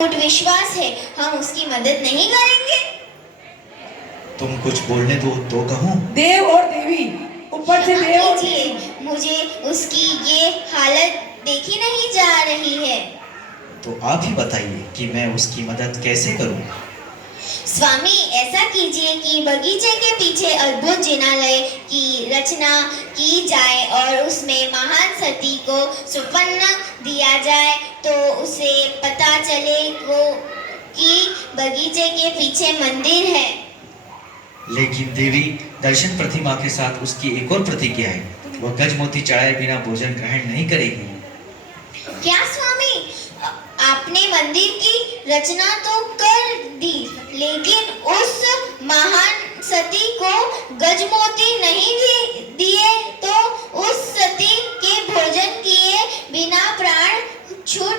विश्वास है, हम उसकी मदद नहीं करेंगे। तुम कुछ बोलने दो तो कहूँ। देव और देवी, ऊपर से देव और कीजिए, मुझे उसकी ये हालत देखी नहीं जा रही है। तो आप ही बताइए कि मैं उसकी मदद कैसे करूं। स्वामी, ऐसा कीजिए कि बगीचे के पीछे अद्भुत जिनालय की रचना की जाए और उसमें महान सती को सुपन्न दिया जाए, तो उसे पता चले कि बगीचे के पीछे मंदिर है। लेकिन देवी, दर्शन प्रतिमा के साथ उसकी एक और प्रतिज्ञा है, वह गजमोती चढ़ाए बिना भोजन ग्रहण नहीं करेगी। क्या स्वामी, आपने मंदिर की रचना तो कर दी, लेकिन उस महान सती को गजमोती नहीं दिए तो उस सती के भोजन किए बिना प्राण छूट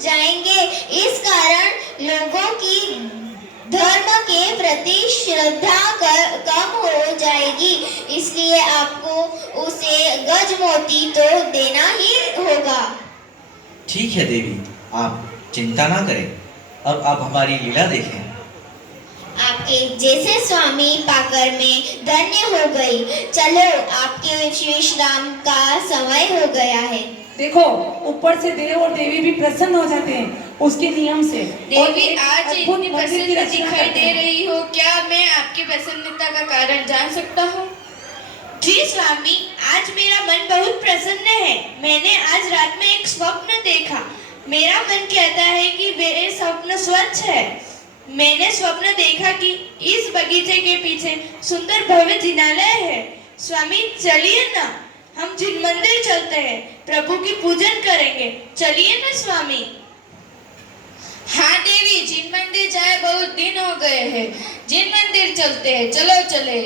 जाएंगे। इस कारण लोगों की धर्म के प्रति श्रद्धा कम हो जाएगी, इसलिए आपको उसे गजमोती तो देना ही होगा। ठीक है देवी, आप चिंता ना करें। अब आप हमारी लीला देखें। आपके जैसे स्वामी पाकर मैं धन्य हो गई। चलो, आपके विश्राम का समय हो गया है। देखो, ऊपर से देव और देवी भी प्रसन्न हो जाते हैं उसके नियम से। देवी, आज इतनी प्रसन्न दिखाई दे रही हो, क्या मैं आपकी प्रसन्नता का कारण जान सकता हूँ? जी स्वामी, आज मेरा मन बहुत प्रसन्न है। मैंने आज रात में एक स्वप्न देखा। मेरा मन कहता है कि मेरे स्वप्न स्वच्छ है। मैंने स्वप्न देखा कि इस बगीचे के पीछे सुंदर भव्य जिनालय है। स्वामी, चलिए ना, हम जिन मंदिर चलते हैं, प्रभु की पूजन करेंगे। चलिए ना स्वामी। हाँ देवी, जिन मंदिर जाए बहुत दिन हो गए हैं। जिन मंदिर चलते हैं, चलो चले।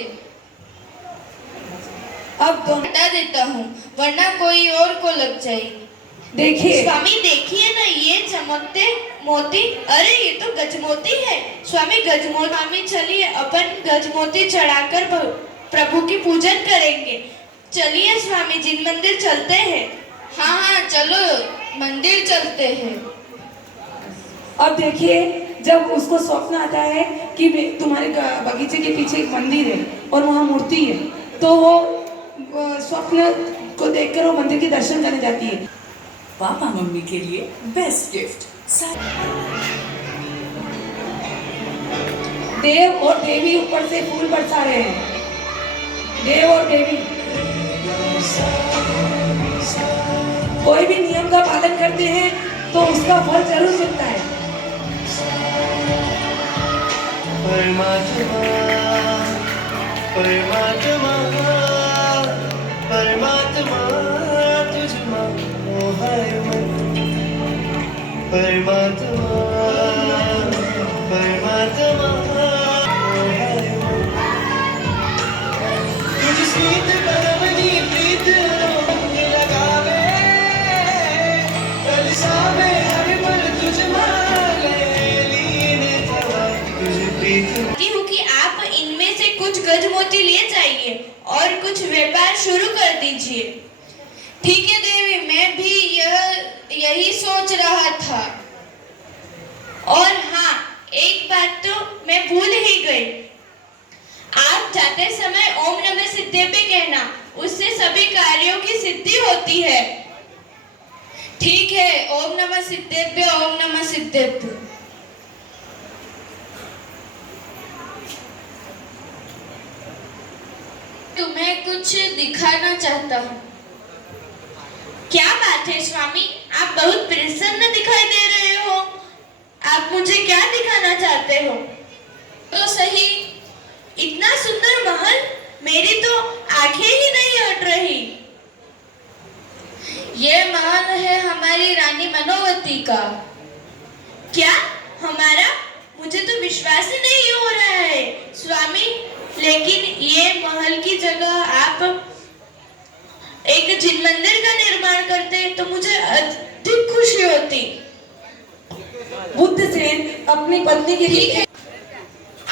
अब तो हटा देता हूँ, वरना कोई और को लग जाएगी। देखिए स्वामी, देखिए ना, ये चमकते मोती। अरे, ये तो गजमोती है। स्वामी, गजमोती। स्वामी, चलिए, अपन गजमोती चढ़ाकर प्रभु की पूजन करेंगे। चलिए स्वामी, जिन मंदिर चलते हैं। हाँ हाँ, चलो मंदिर चलते हैं। अब देखिए, जब उसको स्वप्न आता है कि तुम्हारे बगीचे के पीछे एक मंदिर है और वहाँ मूर्ति है, तो वो स्वप्न को देखकर वो मंदिर के दर्शन करने जाती है। पापा मम्मी के लिए बेस्ट गिफ्ट। देव और देवी ऊपर से फूल बरसा रहे हैं। देव और देवी कोई भी नियम का पालन करते हैं तो उसका फल जरूर मिलता है। परमात्मा परमात्मा परमात्मा तुझमा मोहाय मन। परमात्मा परमात्मा मोहाय मन। तुझ सीत परमनी प्रीत रंग लगावे। कलसावे हर पल तुझ माले लीन थवा तुझ प्रीत। हूँ कि आप इनमें से कुछ गजमोती ले जाइए और कुछ व्यापार शुरू कर दीजिए। ठीक है देवी, मैं भी यही सोच रहा था। और हाँ, एक बात तो मैं भूल ही गई। आप जाते समय ओम नमः सिद्धेभ्य कहना, उससे सभी कार्यों की सिद्धि होती है। ठीक है, ओम नमः सिद्धेभ्य, ओम नमः सिद्धेभ्य। तुम्हें कुछ दिखाना चाहता हूँ। क्या बात है स्वामी, आप बहुत प्रसन्न दिखाई दे रहे हो। आप मुझे क्या दिखाना चाहते हो? तो सही। इतना सुंदर महल, मेरी तो आंखें ही नहीं हट रही। ये महल है हमारी रानी मनोवती का। क्या? हमारा? मुझे तो विश्वास ही नहीं हो रहा है स्वामी। लेकिन ये महल की जगह आप एक जिन मंदिर का निर्माण करते तो मुझे अधिक खुशी होती। बुद्धसेन अपनी पत्नी के लिए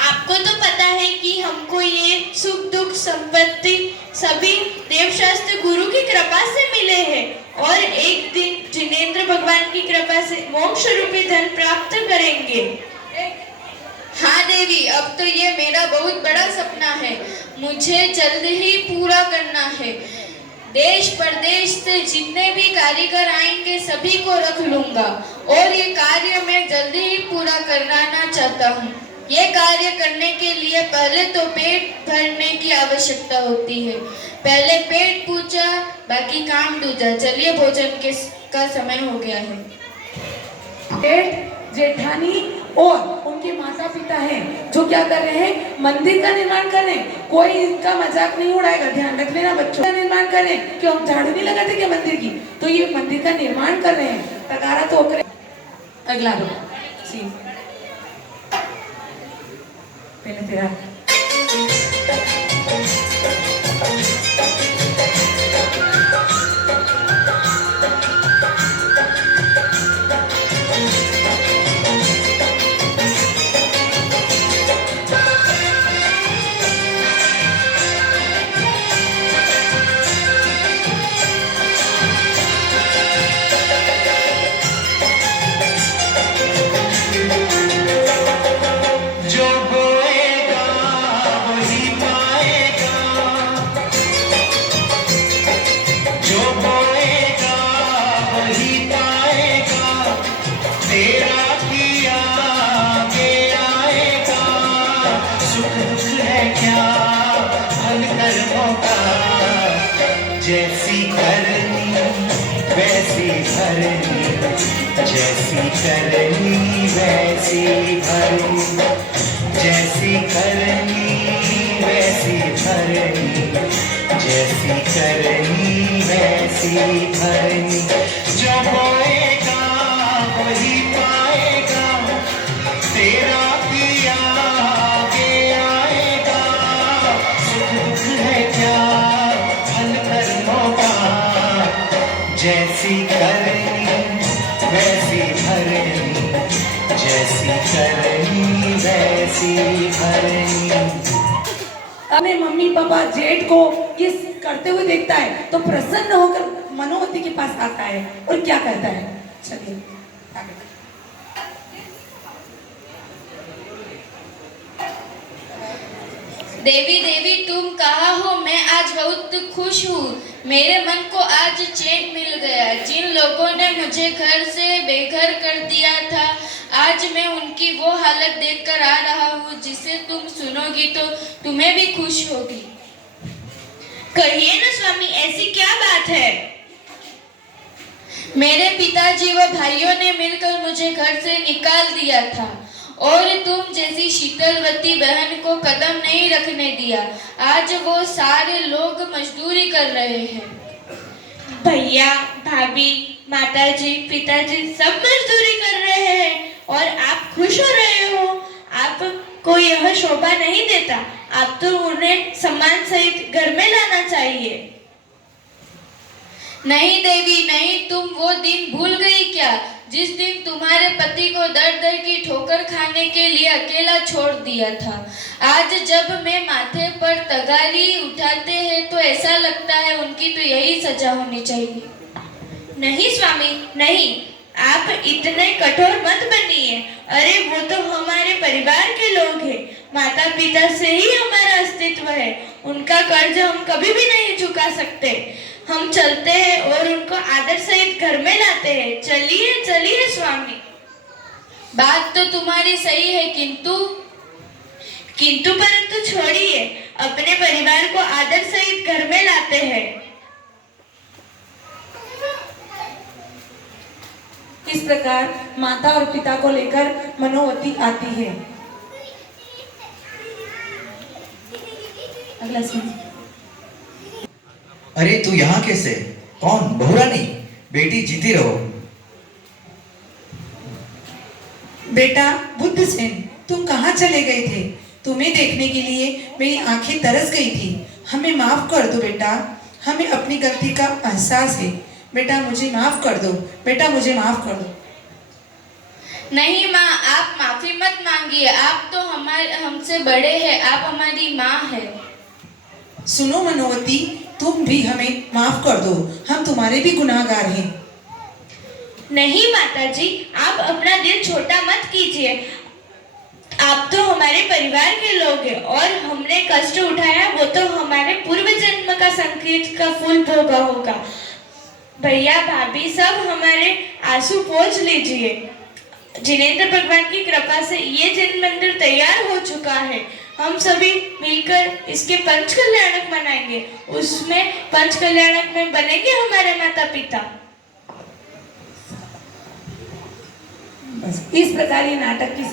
आपको तो पता है कि हमको ये सुख दुख संपत्ति सभी देवशास्त्र गुरु की कृपा से मिले हैं। और एक दिन जिनेंद्र भगवान की कृपा से मोक्ष रूपी धन प्राप्त करेंगे। हाँ देवी, अब तो ये मेरा बहुत बड़ा सपना है, मुझे जल्द ही पूरा करना है। देश प्रदेश से जितने भी कारीगर आएंगे सभी को रख लूंगा और ये कार्य मैं जल्दी ही पूरा कराना चाहता हूँ। ये कार्य करने के लिए पहले तो पेट भरने की आवश्यकता होती है। पहले पेट पूजा, बाकी काम दूजा। चलिए भोजन का समय हो गया है। जेठ जेठानी और उनके माता पिता हैं जो क्या कर रहे हैं, मंदिर का निर्माण कर रहे हैं। कोई इनका मजाक नहीं उड़ाएगा, ध्यान रख लेना बच्चों। का निर्माण कर रहे हैं, क्यों हम झाड़ू नहीं लगाते क्या मंदिर की, तो ये मंदिर का निर्माण कर रहे हैं। तगारा तो करे। अगला रो सी पहले तेरा जो बोएगा वही पाएगा, जो बोएगा वही पाएगा, तेरा किया आगे आएगा। सुख दुख है क्या फल कर्मों का, जैसी करनी वैसी भरनी, जैसी करनी वैसी भरनी, जैसी करनी वैसी भरनी, जैसी करनी वैसी भरनी। जो बोएगा वही पाएगा, तेरा किया आगे आएगा। सुख दुख है क्या फल कर्मों का, जैसी करनी वैसी भरनी, जैसी करनी वैसी भरनी। अपने मम्मी पापा जेठ को ये करते हुए देखता है तो प्रसन्न होकर मनोवती के पास आता है और क्या कहता है। चलिए आगे। देवी देवी, तुम कहाँ हो? मैं आज बहुत खुश हूँ। मेरे मन को आज चैन मिल गया। जिन लोगों ने मुझे घर से बेघर कर दिया था, आज मैं उनकी वो हालत देखकर आ रहा हूँ जिसे तुम सुनोगी तो तुम्हें भी खुश होगी। कहिए ना स्वामी, ऐसी क्या बात है? मेरे पिताजी व भाइयों ने मिलकर मुझे घर से निकाल दिया था और तुम जैसी शीतलवती बहन को कदम नहीं रखने दिया। आज वो सारे लोग मजदूरी कर रहे हैं। भैया, भाभी, माताजी, पिताजी सब मजदूरी कर रहे हैं और आप खुश हो रहे हो। आपको यह शोभा नहीं देता। आप तो उन्हें सम्मान सहित घर में लाना चाहिए। नहीं देवी नहीं, तुम वो दिन भूल गई क्या जिस दिन तुम्हारे पति को दर दर की ठोकर खाने के लिए अकेला छोड़ दिया था। आज जब मैं माथे पर तगारी उठाते हैं तो ऐसा लगता है उनकी तो यही सजा होनी चाहिए। नहीं स्वामी, नहीं, आप इतने कठोर मत बनिए। अरे वो तो हमारे परिवार के लोग हैं। माता पिता से ही हमारा अस्तित्व है। उनका कर्ज हम कभी भी नहीं चुका सकते। हम चलते हैं और उनको आदर सहित घर में लाते हैं। चलिए चलिए स्वामी। बात तो तुम्हारी सही है, किंतु परंतु छोड़िए, अपने परिवार को आदर सहित घर में लाते हैं। इस प्रकार माता और पिता को लेकर मनोवती आती है। अगला सीन। अरे तू यहाँ कैसे? कौन? बहुरानी? बेटी जीती रहो। बेटा बुद्ध सेन, तुम कहाँ चले गए थे? तुम्हें देखने के लिए मेरी आंखें तरस गई थी। हमें माफ कर दो बेटा, हमें अपनी गलती का एहसास है। बेटा मुझे माफ कर दो, बेटा मुझे माफ कर दो। नहीं माँ, आप माफी मत मांगिए। आप तो हमसे बड़े हैं, आप हमारी माँ है। सुनो मनोवती, तुम भी हमें माफ कर दो, हम तुम्हारे भी गुनाहगार हैं। नहीं माता जी, आप अपना दिल छोटा मत कीजिए। आप तो हमारे परिवार के लोग हैं और हमने कष्ट उठाया वो तो हमारे पूर्व जन्म का संकेत का फूल भोगा होगा। भैया भाभी सब हमारे आंसू पोंछ लीजिए। जिनेंद्र भगवान की कृपा से ये जैन मंदिर तैयार हो चुका है। हम सभी मिलकर इसके पंच कल्याणक मनाएंगे। उसमें पंच कल्याणक में बनेंगे हमारे माता पिता। बस इस प्रकार ये नाटक की